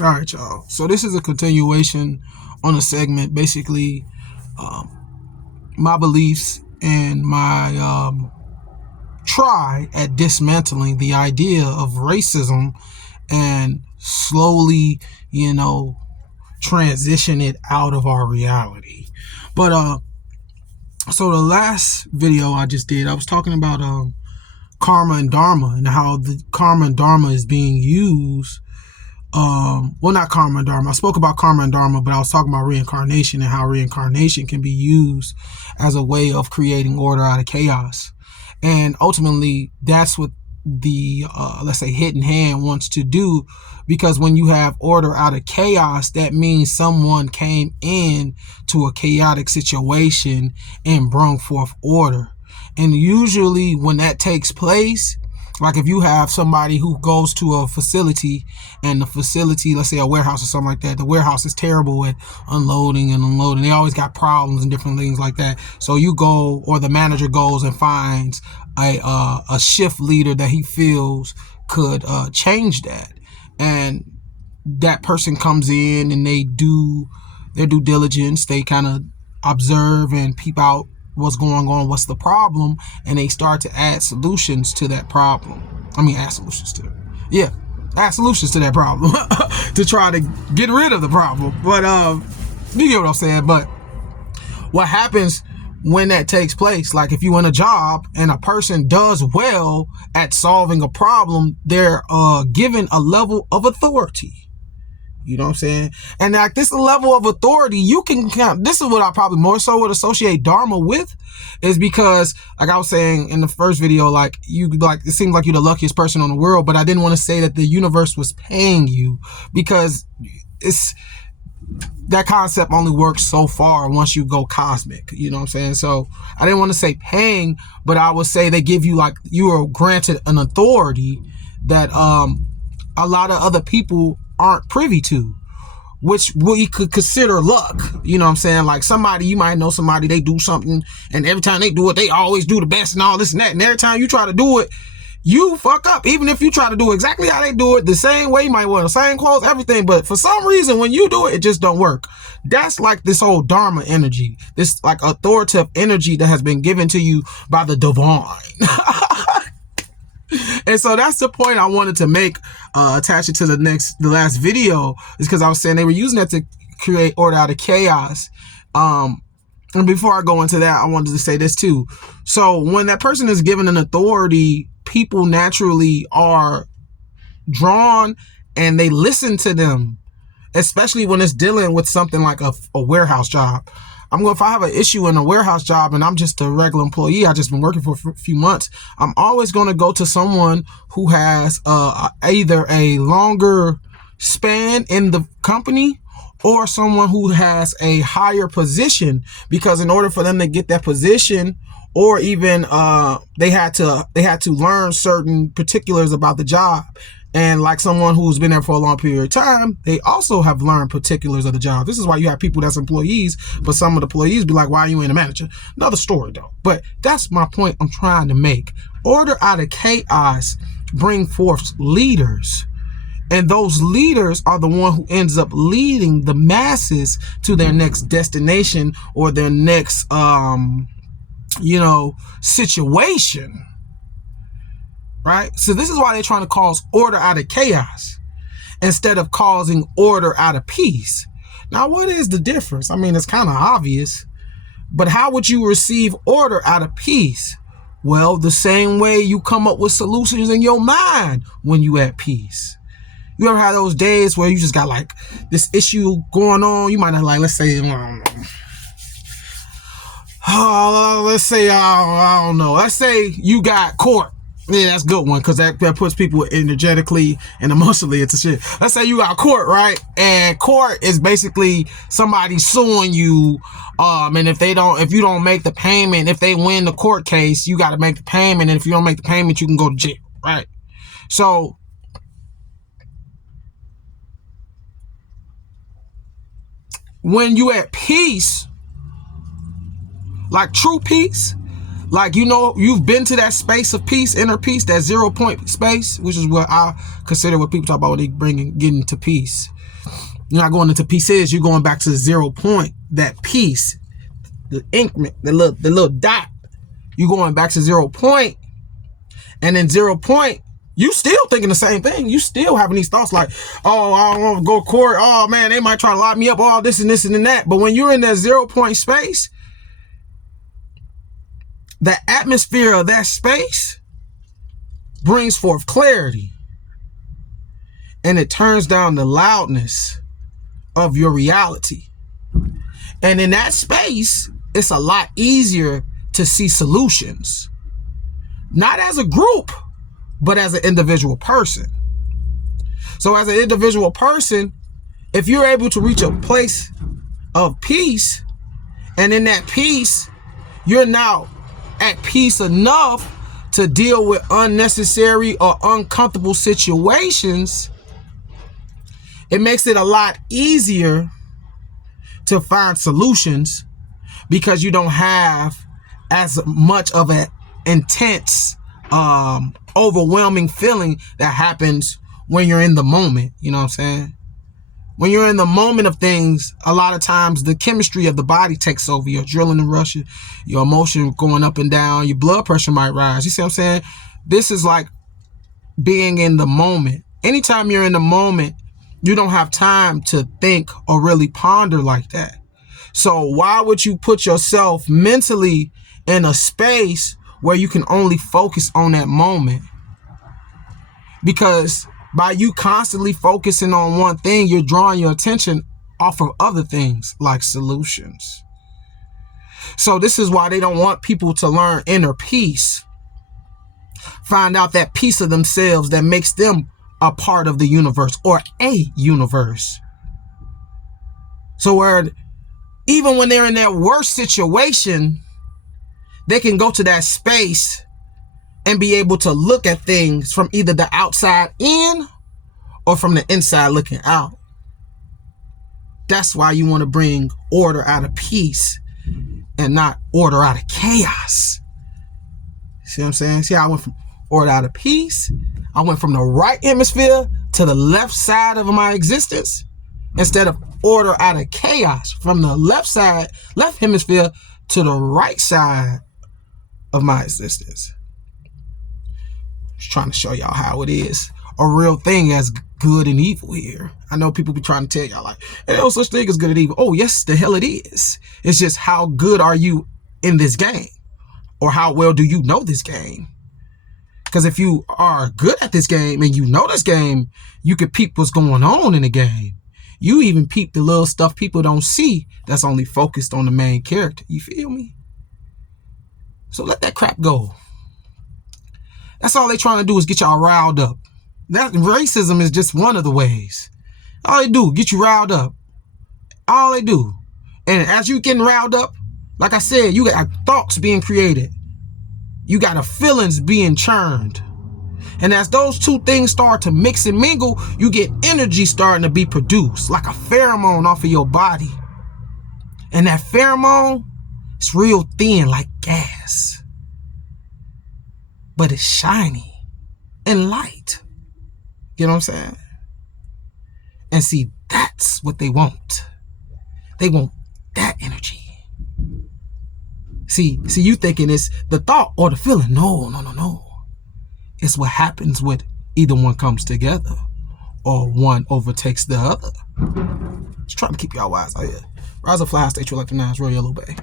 All right, y'all. So this is a continuation on a segment, basically, my beliefs and my try at dismantling the idea of racism and slowly, transition it out of our reality. But so the last video I just did, I was talking about karma and dharma and how the karma and dharma is being used. Well, not karma and dharma. I spoke about karma and dharma, but I was talking about reincarnation and how reincarnation can be used as a way of creating order out of chaos. And ultimately, that's what the, let's say, hidden hand wants to do, because when you have order out of chaos, that means someone came in to a chaotic situation and brought forth order. And usually when that takes place, like if you have somebody who goes to a facility and the facility, let's say a warehouse or something like that, the warehouse is terrible at unloading and unloading. They always got problems and different things like that. So you go, or the manager goes and finds a shift leader that he feels could change that. And that person comes in and they do their due diligence. They kind of observe and peep out what's going on, what's the problem, and they start to add solutions to that problem. Add solutions to that problem to try to get rid of the problem. But you get what I'm saying. But what happens when that takes place, like if you in a job and a person does well at solving a problem, they're given a level of authority. You know what I'm saying? And like this level of authority, you can count. This is what I probably more so would associate Dharma with, is because, like I was saying in the first video, like it seems like you're the luckiest person in the world, but I didn't want to say that the universe was paying you, because that concept only works so far once you go cosmic. You know what I'm saying? So I didn't want to say paying, but I would say they give you, like, you are granted an authority that a lot of other people aren't privy to, which we could consider luck. You know what I'm saying? Like somebody, you might know somebody, they do something and every time they do it, they always do the best and all this and that. And every time you try to do it, you fuck up. Even if you try to do exactly how they do it, the same way, you might wear the same clothes, everything. But for some reason, when you do it, it just don't work. That's like this whole Dharma energy, this like authoritative energy that has been given to you by the divine. And so that's the point I wanted to make, attach it to the last video, is because I was saying they were using that to create order out of chaos. And before I go into that, I wanted to say this too. So when that person is given an authority, people naturally are drawn and they listen to them, especially when it's dealing with something like a warehouse job. If I have an issue in a warehouse job and I'm just a regular employee, I've just been working for a few months, I'm always going to go to someone who has either a longer span in the company or someone who has a higher position, because in order for them to get that position, or even they had to learn certain particulars about the job. And like someone who's been there for a long period of time, they also have learned particulars of the job. This is why you have people that's employees, but some of the employees be like, why are you in a manager? Another story though. But that's my point I'm trying to make. Order out of chaos bring forth leaders. And those leaders are the one who ends up leading the masses to their next destination or their next, situation. Right? So this is why they're trying to cause order out of chaos instead of causing order out of peace. Now, what is the difference? It's kind of obvious, but how would you receive order out of peace? Well, the same way you come up with solutions in your mind when you at peace. You ever had those days where you just got like this issue going on? You might have, like, let's say, I don't know. Let's say you got court. Yeah, that's a good one, because that puts people energetically and emotionally into shit. Let's say you got court, right? And court is basically somebody suing you. And if you don't make the payment, if they win the court case, you got to make the payment. And if you don't make the payment, you can go to jail, right? So when you at peace, like true peace, Like, you know, you've been to that space of peace, inner peace, that 0 point space, which is what I consider what people talk about when they getting to peace. You're not going into peace, you're going back to the 0 point, that peace, the increment, the little dot. You're going back to 0 point, and then 0 point, you still thinking the same thing. You still having these thoughts like, oh, I don't want to go to court. Oh man, they might try to lock me up. All this and this and that. But when you're in that 0 point space, the atmosphere of that space brings forth clarity, and it turns down the loudness of your reality. And in that space, it's a lot easier to see solutions, not as a group, but as an individual person. So as an individual person, if you're able to reach a place of peace, and in that peace, you're now at peace enough to deal with unnecessary or uncomfortable situations, it makes it a lot easier to find solutions, because you don't have as much of an intense, overwhelming feeling that happens when you're in the moment. You know what I'm saying? When you're in the moment of things, a lot of times the chemistry of the body takes over. Your adrenaline rush, your emotion going up and down, your blood pressure might rise. You see what I'm saying? This is like being in the moment. Anytime you're in the moment, you don't have time to think or really ponder like that. So why would you put yourself mentally in a space where you can only focus on that moment? Because by you constantly focusing on one thing, you're drawing your attention off of other things like solutions. So this is why they don't want people to learn inner peace. Find out that piece of themselves that makes them a part of the universe, or a universe. So where even when they're in their worst situation, they can go to that space and be able to look at things from either the outside in or from the inside looking out. That's why you want to bring order out of peace and not order out of chaos. See what I'm saying? See how I went from order out of peace? I went from the right hemisphere to the left side of my existence, instead of order out of chaos from the left hemisphere to the right side of my existence. Just trying to show y'all how it is a real thing as good and evil here. I know people be trying to tell y'all like, hey, no such thing as good and evil. Oh yes, the hell it is. It's just how good are you in this game, or how well do you know this game? Because if you are good at this game and you know this game, you can peep what's going on in the game. You even peep the little stuff people don't see that's only focused on the main character. You feel me? So let that crap go. That's all they trying to do, is get y'all riled up. That racism is just one of the ways. All they do, get you riled up. All they do. And as you getting riled up, like I said, you got thoughts being created. You got the feelings being churned. And as those two things start to mix and mingle, you get energy starting to be produced, like a pheromone off of your body. And that pheromone, it's real thin like gas. But it's shiny and light. You know what I'm saying? And see, that's what they want. They want that energy. See, you thinking it's the thought or the feeling. No. It's what happens when either one comes together or one overtakes the other. Just trying to keep y'all wise out here. Rise up, fly, stay true like the 9'S, roll your little bay.